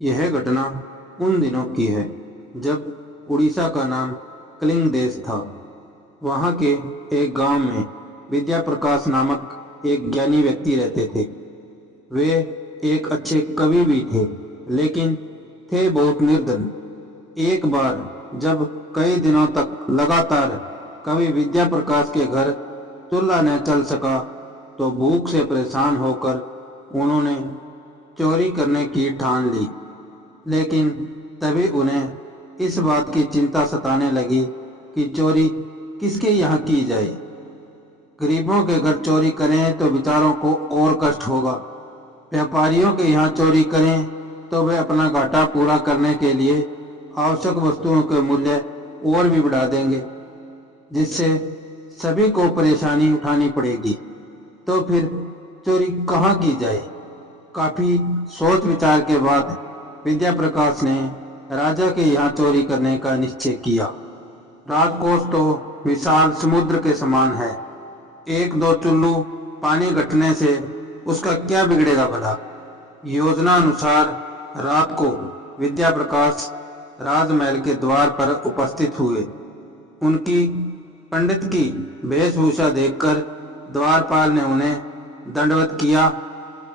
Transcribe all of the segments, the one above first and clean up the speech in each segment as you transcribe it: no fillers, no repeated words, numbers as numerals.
यह घटना उन दिनों की है जब उड़ीसा का नाम कलिंग देश था। वहाँ के एक गांव में विद्या प्रकाश नामक एक ज्ञानी व्यक्ति रहते थे। वे एक अच्छे कवि भी थे, लेकिन थे बहुत निर्धन। एक बार जब कई दिनों तक लगातार कवि विद्या प्रकाश के घर चूल्हा न चल सका, तो भूख से परेशान होकर उन्होंने चोरी करने की ठान ली। लेकिन तभी उन्हें इस बात की चिंता सताने लगी कि चोरी किसके यहाँ की जाए। गरीबों के घर चोरी करें तो बेचारों को और कष्ट होगा। व्यापारियों के यहाँ चोरी करें तो वे अपना घाटा पूरा करने के लिए आवश्यक वस्तुओं के मूल्य और भी बढ़ा देंगे, जिससे सभी को परेशानी उठानी पड़ेगी। तो फिर चोरी कहाँ की जाए? काफी सोच विचार के बाद विद्या प्रकाश ने राजा के यहाँ चोरी करने का निश्चय किया। राजकोष तो विशाल समुद्र के समान है। एक दो चुल्लू पानी घटने से उसका क्या बिगड़ेगा भला। योजना अनुसार रात को विद्या प्रकाश राजमहल के द्वार पर उपस्थित हुए। उनकी पंडित की वेशभूषा देखकर द्वारपाल ने उन्हें दंडवत किया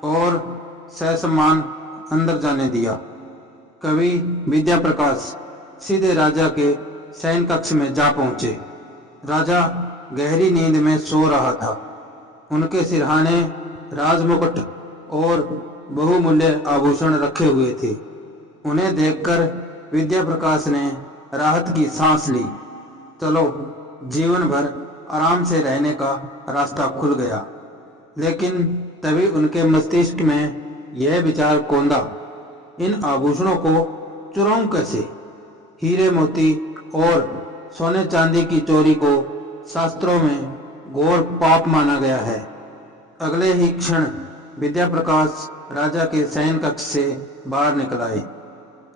और ससम्मान अंदर जाने दिया। कवि विद्या प्रकाश सीधे राजा के शयन कक्ष में जा पहुंचे। राजा गहरी नींद में सो रहा था। उनके सिरहाने राजमुकुट और बहुमूल्य आभूषण रखे हुए थे। उन्हें देखकर विद्या प्रकाश ने राहत की सांस ली। चलो, जीवन भर आराम से रहने का रास्ता खुल गया। लेकिन तभी उनके मस्तिष्क में यह विचार कौंधा, इन आभूषणों को चुराऊं कैसे? हीरे मोती और सोने चांदी की चोरी को शास्त्रों में घोर पाप माना गया है। अगले ही क्षण विद्या प्रकाश राजा के शयन कक्ष से बाहर निकल आए।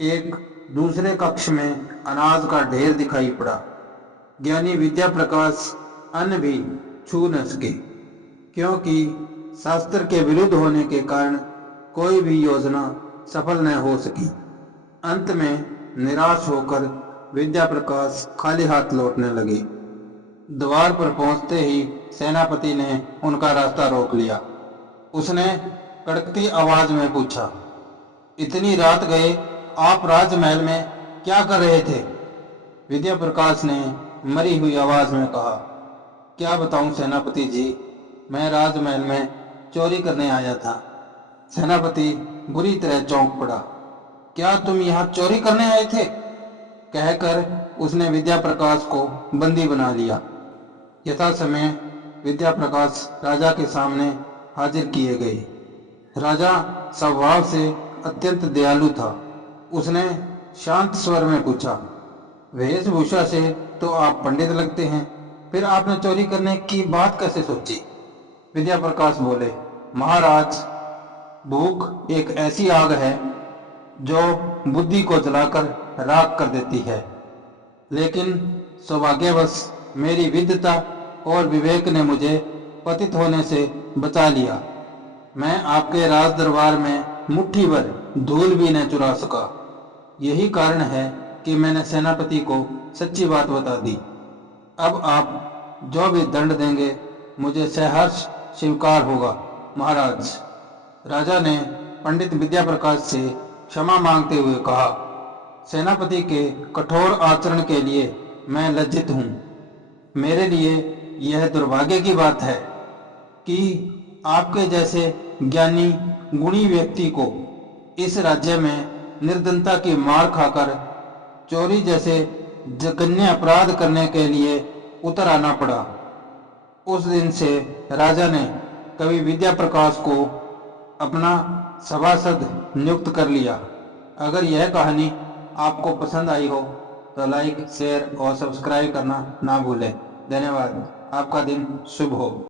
एक दूसरे कक्ष में अनाज का ढेर दिखाई पड़ा। ज्ञानी विद्या प्रकाश अन्न भी छू न सके, क्योंकि शास्त्र के विरुद्ध होने के कारण कोई भी योजना सफल न हो सकी। अंत में निराश होकर विद्या प्रकाश खाली हाथ लौटने लगे। द्वार पर पहुंचते ही सेनापति ने उनका रास्ता रोक लिया। उसने कड़कती आवाज में पूछा, इतनी रात गए आप राजमहल में क्या कर रहे थे? विद्या प्रकाश ने मरी हुई आवाज में कहा, क्या बताऊं सेनापति जी, मैं राजमहल में चोरी करने आया था। सेनापति बुरी तरह चौंक पड़ा। क्या तुम यहाँ चोरी करने आए थे? कहकर उसने विद्या प्रकाश को बंदी बना लिया। यथा समय विद्या प्रकाश राजा के सामने हाजिर किए गए। राजा स्वभाव से अत्यंत दयालु था। उसने शांत स्वर में पूछा, वेशभूषा से तो आप पंडित लगते हैं, फिर आपने चोरी करने की बात कैसे सोची? विद्या प्रकाश बोले, महाराज, भूख एक ऐसी आग है जो बुद्धि को जलाकर राख कर देती है। लेकिन सौभाग्यवश मेरी विद्वता और विवेक ने मुझे पतित होने से बचा लिया। मैं आपके राज दरबार में मुट्ठी भर धूल भी न चुरा सका। यही कारण है कि मैंने सेनापति को सच्ची बात बता दी। अब आप जो भी दंड देंगे मुझे सहर्ष स्वीकार होगा महाराज। राजा ने पंडित विद्या प्रकाश से क्षमा मांगते हुए कहा, सेनापति के कठोर आचरण के लिए मैं लज्जित हूँ। मेरे लिए यह दुर्भाग्य की बात है कि आपके जैसे ज्ञानी गुणी व्यक्ति को इस राज्य में निर्धनता की मार खाकर चोरी जैसे जघन्य अपराध करने के लिए उतर आना पड़ा। उस दिन से राजा ने कवि विद्या प्रकाश को अपना सभासद नियुक्त कर लिया। अगर यह कहानी आपको पसंद आई हो तो लाइक, शेयर और सब्सक्राइब करना ना भूलें। धन्यवाद। आपका दिन शुभ हो।